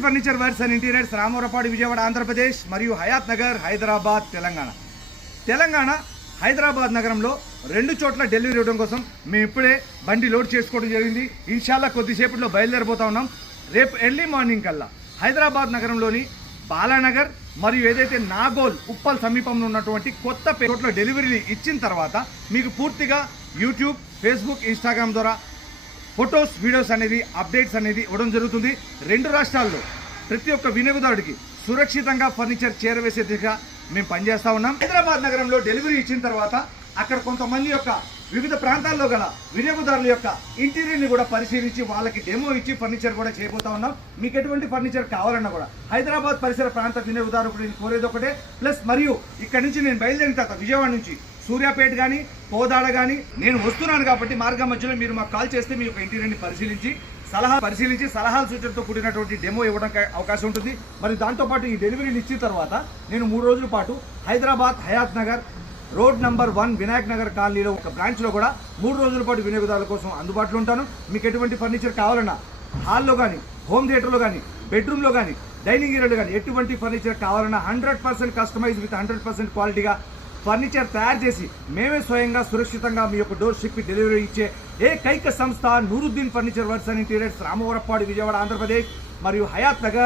Nooruddin furniture works and interiors, Ramavarapadu, Vijayawada, Andhra Pradesh మరియు హయాత్ నగర్, హైదరాబాద్, తెలంగాణ. హైదరాబాద్ నగరంలో 2 చోట్ల డెలివరీ ఇవ్వడం కోసం మేము ఇప్పుడే బండి లోడ్ చేసుకోవడం జరిగింది. ఇన్షాల్లా కొద్దిసేపట్లో బయలుదేరిపోతా ఉన్నాం. రేపు ఎర్లీ మార్నింగ్ కల్లా హైదరాబాద్ నగరంలోని బాలానగర్ మరియు ఏదైతే నాగోల్, ఉప్పల్ సమీపంలో ఉన్నటువంటి కొత్త చోట్ల డెలివరీ ఇచ్చిన తర్వాత మీకు పూర్తిగా యూట్యూబ్, ఫేస్బుక్, ఇన్స్టాగ్రామ్ ద్వారా ఫొటోస్, వీడియోస్ అనేది, అప్డేట్స్ అనేది ఇవ్వడం జరుగుతుంది. 2 రాష్ట్రాల్లో ప్రతి ఒక్క వినియోగదారుడికి సురక్షితంగా ఫర్నిచర్ చేరవేసే దిశగా మేము పనిచేస్తూ ఉన్నాం. హైదరాబాద్ నగరంలో డెలివరీ ఇచ్చిన తర్వాత అక్కడ కొంతమంది యొక్క వివిధ ప్రాంతాల్లో గల వినియోగదారుల యొక్క ఇంటీరియర్ని కూడా పరిశీలించి వాళ్ళకి డెమో ఇచ్చి ఫర్నిచర్ కూడా చేయబోతా ఉన్నాం. మీకు ఎటువంటి ఫర్నిచర్ కావాలన్నా కూడా హైదరాబాద్ పరిసర ప్రాంత వినియోగదారులకు నేను కోరేది ఒకటే. ప్లస్ మరియు ఇక్కడ నుంచి నేను బయలుదేరిన తర్వాత విజయవాడ నుంచి సూర్యాపేట కానీ, కోదాడ కానీ నేను వస్తున్నాను కాబట్టి మార్గం మధ్యలో మీరు మాకు కాల్ చేస్తే మీ యొక్క ఇంటీరియర్ని పరిశీలించి సలహాలు సూచనతో కూడినటువంటి డెమో ఇవ్వడానికి అవకాశం ఉంటుంది. మరి దాంతోపాటు ఈ డెలివరీని ఇచ్చిన తర్వాత నేను 3 రోజుల పాటు హైదరాబాద్ హయాత్ నగర్ రోడ్ నంబర్ 1 వినాయక్ నగర్ కాలనీలో ఒక బ్రాంచ్లో కూడా 3 రోజుల పాటు వినియోగదారుల కోసం అందుబాటులో ఉంటాను. మీకు ఎటువంటి ఫర్నిచర్ కావాలన్నా హాల్లో కానీ, హోమ్ థియేటర్లో కానీ, బెడ్రూమ్లో కానీ, డైనింగ్ ఏరియాలో కానీ ఎటువంటి ఫర్నిచర్ కావాలన్నా 100% కస్టమైజ్ విత్ 100% క్వాలిటీగా ఫర్నిచర్ తయారు చేసి మేమే స్వయంగా సురక్షితంగా మీ యొక్క డోర్ షిప్ డెలివరీ ఇచ్చే ఏకైక సంస్థ Nooruddin furniture works and interiors, Ramavarapadu, Vijayawada, Andhra Pradesh మరియు హయాత్ నగర్.